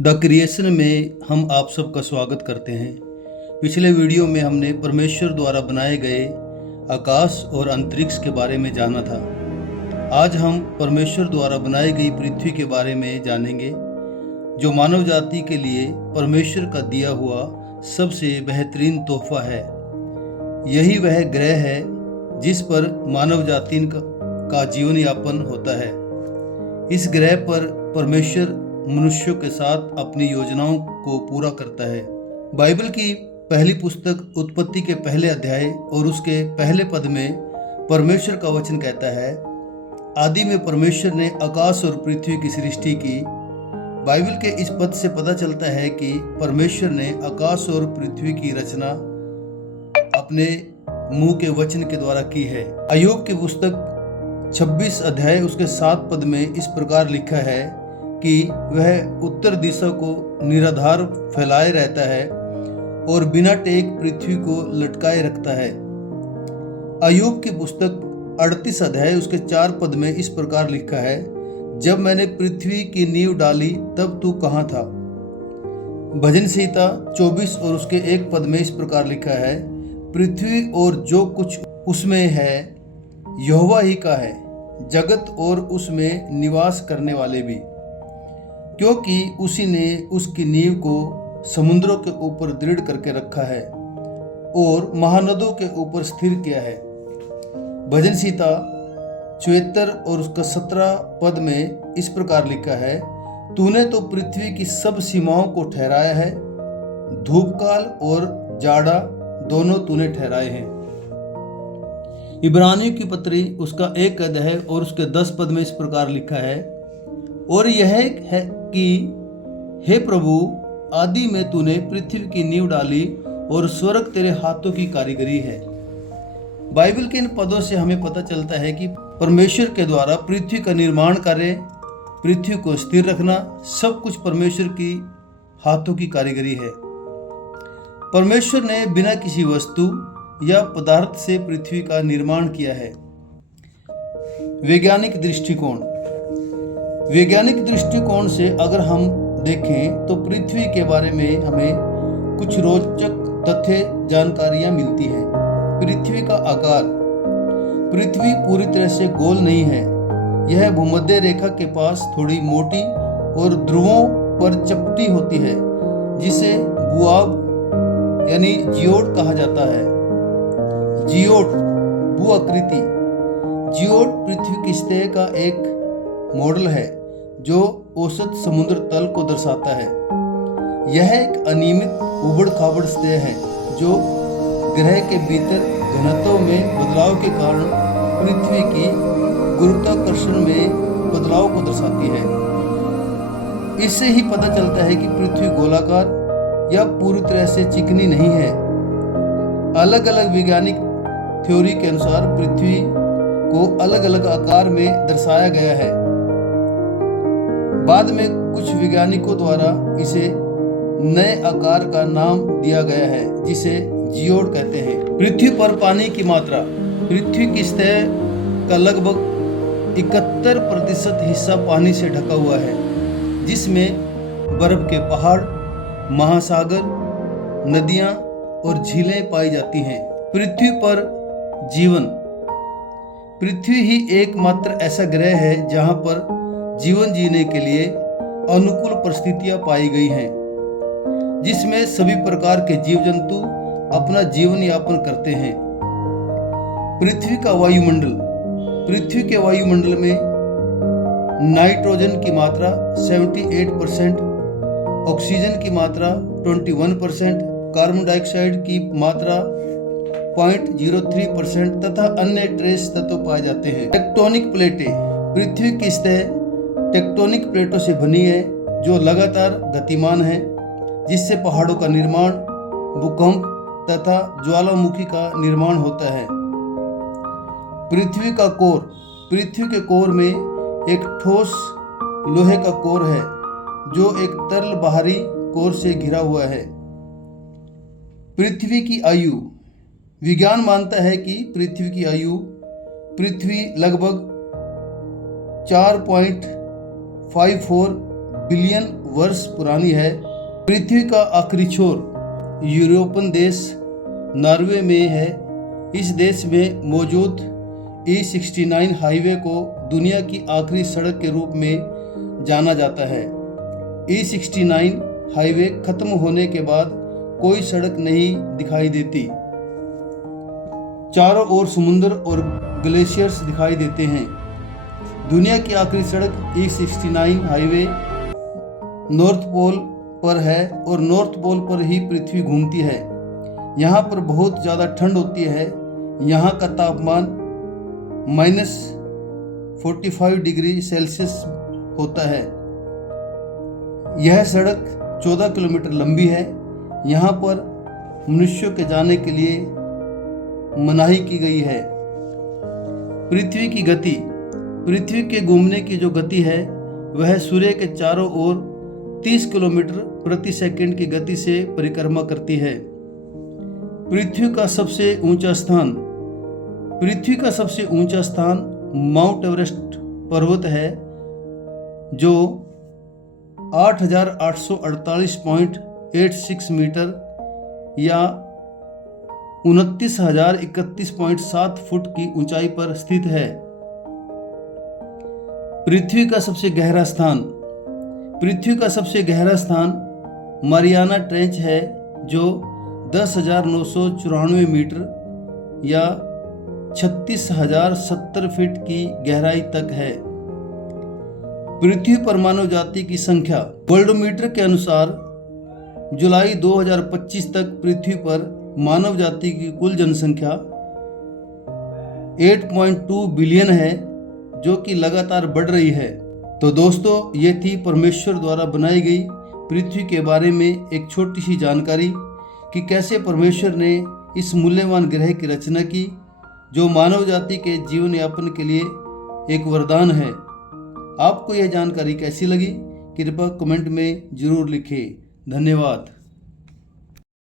The creation में हम आप सबका स्वागत करते हैं। पिछले वीडियो में हमने परमेश्वर द्वारा बनाए गए आकाश और अंतरिक्ष के बारे में जाना था। आज हम परमेश्वर द्वारा बनाई गई पृथ्वी के बारे में जानेंगे, जो मानव जाति के लिए परमेश्वर का दिया हुआ सबसे बेहतरीन तोहफा है। यही वह ग्रह है जिस पर मानव जाति का जीवन यापन होता है। इस ग्रह पर परमेश्वर मनुष्यों के साथ अपनी योजनाओं को पूरा करता है। बाइबल की पहली पुस्तक उत्पत्ति के पहले अध्याय और उसके पहले पद में परमेश्वर का वचन कहता है, आदि में परमेश्वर ने आकाश और पृथ्वी की सृष्टि की। बाइबल के इस पद से पता चलता है कि परमेश्वर ने आकाश और पृथ्वी की रचना अपने मुंह के वचन के द्वारा की है। अय्यूब की पुस्तक 26 अध्याय उसके 7 पद में इस प्रकार लिखा है कि वह उत्तर दिशा को निराधार फैलाए रहता है और बिना टेक पृथ्वी को लटकाए रखता है। अय्यूब की पुस्तक 38 अध्याय उसके 4 पद में इस प्रकार लिखा है, जब मैंने पृथ्वी की नींव डाली तब तू कहाँ था। भजन संहिता 24 और उसके 1 पद में इस प्रकार लिखा है, पृथ्वी और जो कुछ उसमें है यहोवा ही का है, जगत और उसमें निवास करने वाले भी, क्योंकि उसी ने उसकी नींव को समुद्रों के ऊपर दृढ़ करके रखा है और महानदों के ऊपर स्थिर किया है। भजन संहिता 74 और उसका 17 पद में इस प्रकार लिखा है, तूने तो पृथ्वी की सब सीमाओं को ठहराया है, धूपकाल और जाड़ा दोनों तूने ठहराए हैं। इब्रानियों की पत्री उसका 1 अध्याय और उसके 10 पद में इस प्रकार लिखा है, और यह है कि हे प्रभु, आदि में तूने पृथ्वी की नींव डाली और स्वर्ग तेरे हाथों की कारीगरी है। बाइबल के इन पदों से हमें पता चलता है कि परमेश्वर के द्वारा पृथ्वी का निर्माण कार्य, पृथ्वी को स्थिर रखना, सब कुछ परमेश्वर की हाथों की कारीगरी है। परमेश्वर ने बिना किसी वस्तु या पदार्थ से पृथ्वी का निर्माण किया है। वैज्ञानिक दृष्टिकोण से अगर हम देखें तो पृथ्वी के बारे में हमें कुछ रोचक तथ्य जानकारियां मिलती हैं। पृथ्वी का आकार, पृथ्वी पूरी तरह से गोल नहीं है। यह भूमध्य रेखा के पास थोड़ी मोटी और ध्रुवों पर चपटी होती है, जिसे बुआब यानी जियोड कहा जाता है। जियोड भू आकृति। जियोड पृथ्वी की सतह का एक मॉडल है जो औसत समुद्र तल को दर्शाता है। यह एक अनियमित उबड़ खाबड़ सतह है जो ग्रह के भीतर घनत्व में बदलाव के कारण पृथ्वी की गुरुत्वाकर्षण में बदलाव को दर्शाती है। इससे ही पता चलता है कि पृथ्वी गोलाकार या पूरी तरह से चिकनी नहीं है। अलग अलग वैज्ञानिक थ्योरी के अनुसार पृथ्वी को अलग अलग आकार में दर्शाया गया है। बाद में कुछ वैज्ञानिकों द्वारा इसे नए आकार का नाम दिया गया है, जिसे जियोड कहते हैं। पृथ्वी पर पानी की मात्रा, पृथ्वी की सतह का लगभग 71% हिस्सा पानी से ढका हुआ है, जिसमें बर्फ के पहाड़, महासागर, नदियां और झीलें पाई जाती हैं। पृथ्वी पर जीवन, पृथ्वी ही एकमात्र ऐसा ग्रह है जहां पर जीवन जीने के लिए अनुकूल परिस्थितियां पाई गई हैं, जिसमें सभी प्रकार के जीव जंतु अपना जीवन यापन करते हैं। पृथ्वी का वायुमंडल, पृथ्वी के वायुमंडल में नाइट्रोजन की मात्रा 78%, ऑक्सीजन की मात्रा 21%, कार्बन डाइऑक्साइड की मात्रा 0.03% तथा अन्य ट्रेस तत्व पाए जाते हैं। टेक्टोनिक प्लेटें, पृथ्वी की सतह टेक्टोनिक प्लेटों से बनी है जो लगातार गतिमान है, जिससे पहाड़ों का निर्माण, भूकंप तथा ज्वालामुखी का निर्माण होता है। पृथ्वी का कोर, पृथ्वी के कोर में एक ठोस लोहे का कोर है जो एक तरल बाहरी कोर से घिरा हुआ है। पृथ्वी की आयु, विज्ञान मानता है कि पृथ्वी की आयु, पृथ्वी लगभग 4.54 बिलियन वर्ष पुरानी है। पृथ्वी का आखिरी छोर यूरोपियन देश नॉर्वे में है। इस देश में मौजूद E69 हाईवे को दुनिया की आखिरी सड़क के रूप में जाना जाता है। E69 हाईवे खत्म होने के बाद कोई सड़क नहीं दिखाई देती। चारों ओर समुद्र और ग्लेशियर्स दिखाई देते हैं। दुनिया की आखिरी सड़क E69 हाईवे नॉर्थ पोल पर है और नॉर्थ पोल पर ही पृथ्वी घूमती है। यहाँ पर बहुत ज़्यादा ठंड होती है। यहाँ का तापमान -45 डिग्री सेल्सियस होता है। यह सड़क 14 किलोमीटर लंबी है। यहाँ पर मनुष्यों के जाने के लिए मनाही की गई है। पृथ्वी की गति, पृथ्वी के घूमने की जो गति है वह सूर्य के चारों ओर 30 किलोमीटर प्रति सेकंड की गति से परिक्रमा करती है। पृथ्वी का सबसे ऊंचा स्थान, पृथ्वी का सबसे ऊंचा स्थान माउंट एवरेस्ट पर्वत है जो 8,848.86 मीटर या 29,031.7 फुट की ऊंचाई पर स्थित है। पृथ्वी का सबसे गहरा स्थान, पृथ्वी का सबसे गहरा स्थान मारियाना ट्रेंच है जो 10,994 मीटर या 36,070 फीट की गहराई तक है। पृथ्वी पर मानव जाति की संख्या, वर्ल्डोमीटर के अनुसार जुलाई 2025 तक पृथ्वी पर मानव जाति की कुल जनसंख्या 8.2 बिलियन है जो कि लगातार बढ़ रही है। तो दोस्तों, ये थी परमेश्वर द्वारा बनाई गई पृथ्वी के बारे में एक छोटी सी जानकारी कि कैसे परमेश्वर ने इस मूल्यवान ग्रह की रचना की जो मानव जाति के जीवन यापन के लिए एक वरदान है। आपको यह जानकारी कैसी लगी कृपया कमेंट में ज़रूर लिखें। धन्यवाद।